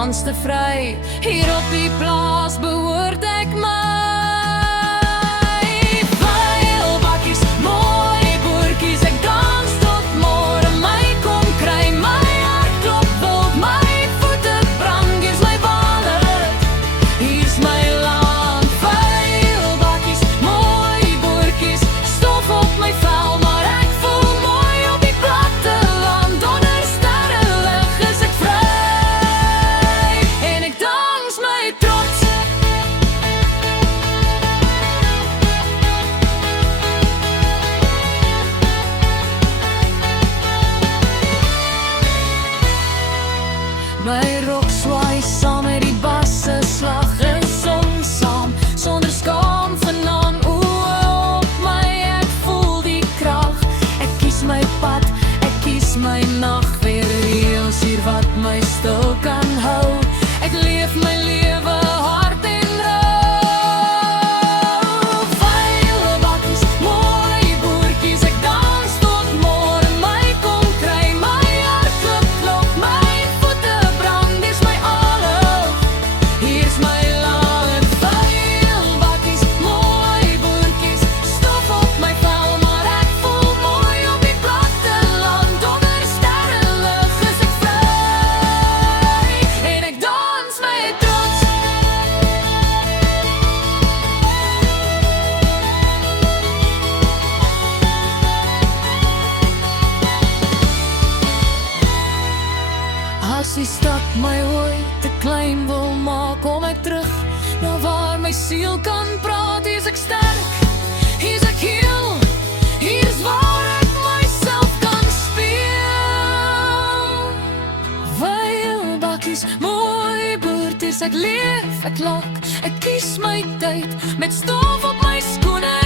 dans te vry. Hier op die plaas behoort ek my. Vuil bakkies, mooi boertjies, ek dans tot môre. My kom kry, my hart klop wild, my voete brand, hier's my wallet, hier's my land. Vuil bakkies, mooi boertjies, stof op my vel, maar ek voel mooi op die platte land. Onder sterrelig is ek vry en ek dans my trots. My rok swaai saam met die basse slag en song saam, sonder skaam vanaand. Oë op my, ek voel die krag. Ek kies my pad, ek kies my nag. Weer reëls hier wat my stil kan hou. Ek leef my lewe hard en rou. Vuil bakkies, mooi boertjies, ek dans tot môre. My kom kry, my hart klop, my voete brand, hier's my alles, hier's my land. Vuil bakkies, mooi boertjies, stof op my vel, maar ek voel mooi op die platte land. Onder sterrelig is ek vry en ek dans my trots. As die stad my ooit te klein wil maak, kom ek terug na waar my siel kan praat. Hier's ek sterk, hier's ek heel, hier's waar ek myself kan speel. Vuil bakkies, mooi boertjies, ek leef, ek lag, ek kies my tyd met stof op my skoene.